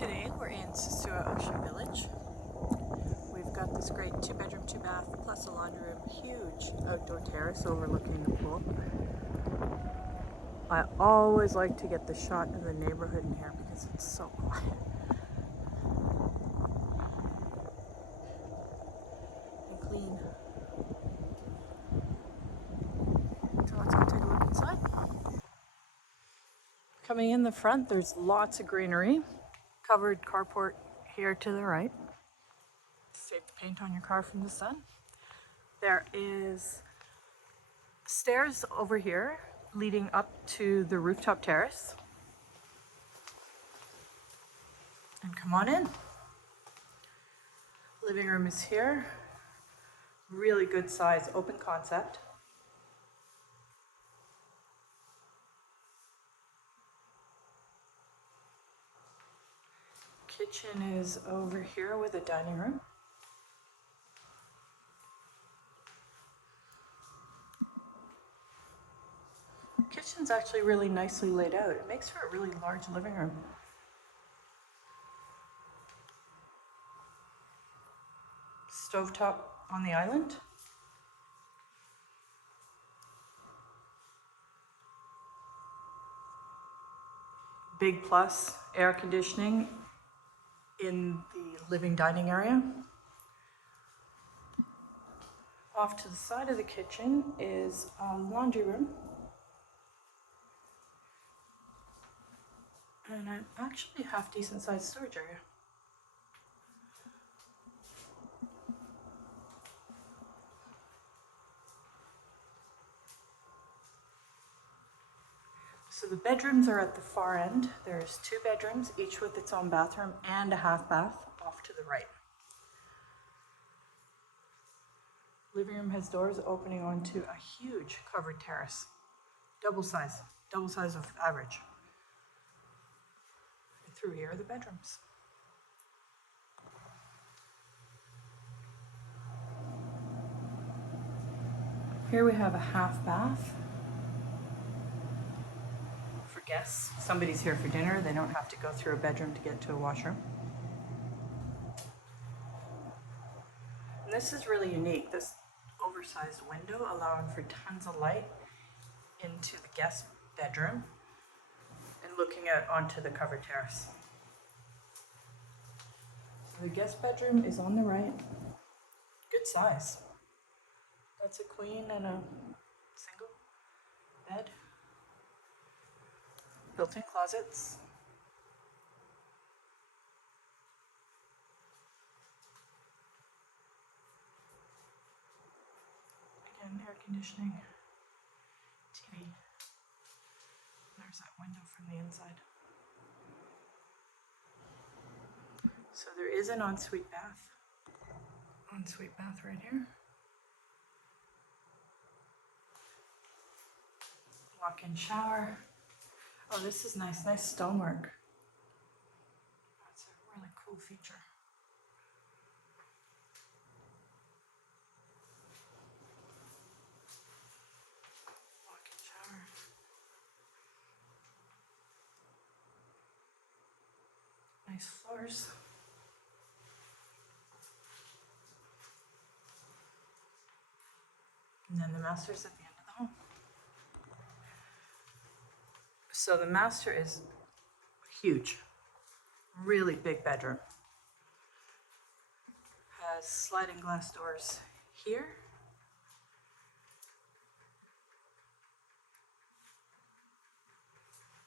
Today we're in Sosua Ocean Village. We've got this great 2-bedroom, 2-bath, plus a laundry room, huge outdoor terrace overlooking the pool. I always like to get the shot of the neighborhood in here because it's so quiet. And clean. So let's go take a look inside. Coming in the front, there's lots of greenery. Covered carport here to the right. Save the paint on your car from the sun. There is stairs over here leading up to the rooftop terrace. And come on in. Living room is here. Really good size, open concept. Kitchen is over here with a dining room. Kitchen's actually really nicely laid out. It makes for a really large living room. Stovetop on the island. Big plus, air conditioning in the living dining area. Off to the side of the kitchen is a laundry room. And an actually half decent sized storage area. So the bedrooms are at the far end. There's 2 bedrooms, each with its own bathroom and a half bath off to the right. Living room has doors opening onto a huge covered terrace. Double size of average. And through here are the bedrooms. Here we have a half bath. For guests, somebody's here for dinner, they don't have to go through a bedroom to get to a washroom. And this is really unique, this oversized window allowing for tons of light into the guest bedroom and looking out onto the covered terrace. So the guest bedroom is on the right, good size. That's a queen and a single bed. Built-in closets. Again, air conditioning, TV. There's that window from the inside. So there is an ensuite bath. Ensuite bath right here. Walk-in shower. Oh, this is nice stonework. That's a really cool feature. Walk-in shower. Nice floors. And then the master's at the end of the home. So the master is huge, really big bedroom. Has sliding glass doors here.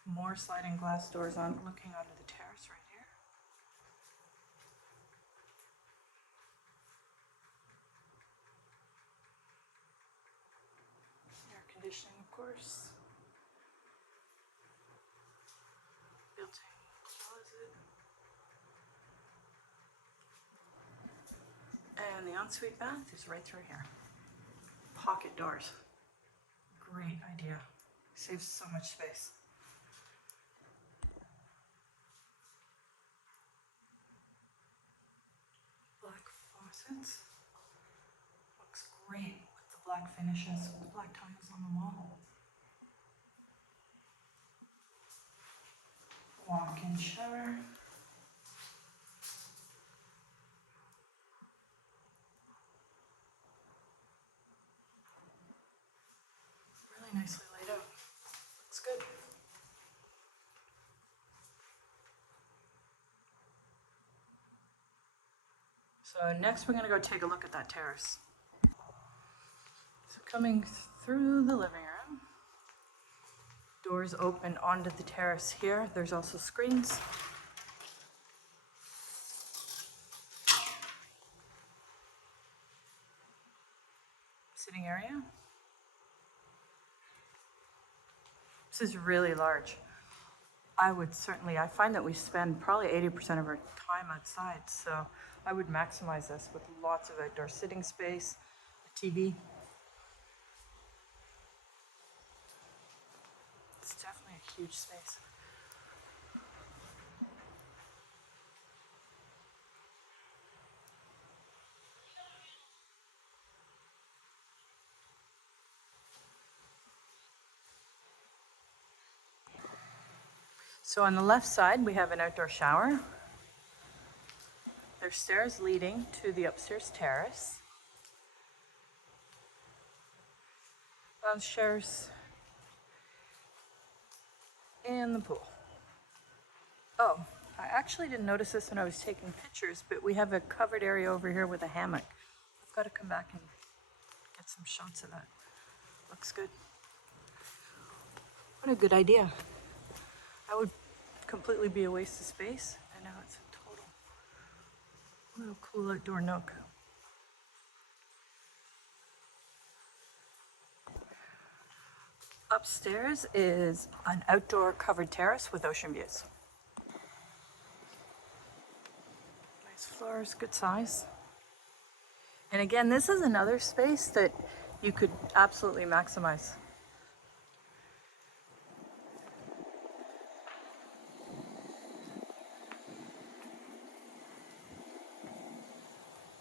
More sliding glass doors on looking onto the terrace right here. Air conditioning, of course. Built-in closet. And the ensuite bath is right through here. Pocket doors. Great idea. Saves so much space. Black faucets. Looks great with the black finishes, with the black tiles on the wall. Walk-in shower. So next we're gonna go take a look at that terrace. So coming through the living room, doors open onto the terrace here. There's also screens. Sitting area. This is really large. I find that we spend probably 80% of our time outside, so I would maximize this with lots of outdoor sitting space, a TV. It's definitely a huge space. So on the left side, we have an outdoor shower. There's stairs leading to the upstairs terrace. Downstairs and the pool. Oh, I actually didn't notice this when I was taking pictures, but we have a covered area over here with a hammock. I've got to come back and get some shots of that. Looks good. What a good idea. That would completely be a waste of space, and now it's a total little cool outdoor nook. Upstairs is an outdoor covered terrace with ocean views. Nice floors, good size. And again, this is another space that you could absolutely maximize.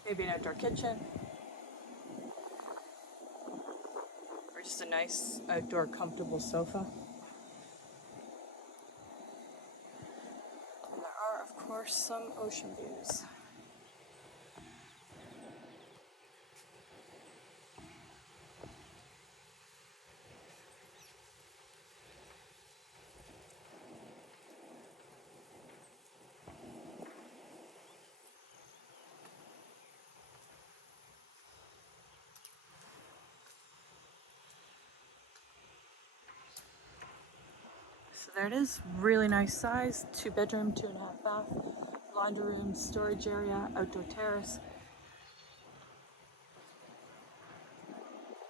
Maybe an outdoor kitchen. Or just a nice outdoor comfortable sofa. And there are, of course, some ocean views. So there it is, really nice size, 2-bedroom, 2.5 bath, laundry room, storage area, outdoor terrace,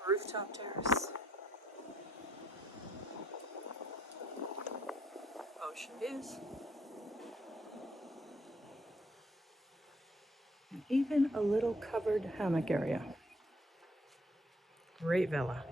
rooftop terrace, ocean views, and even a little covered hammock area. Great villa.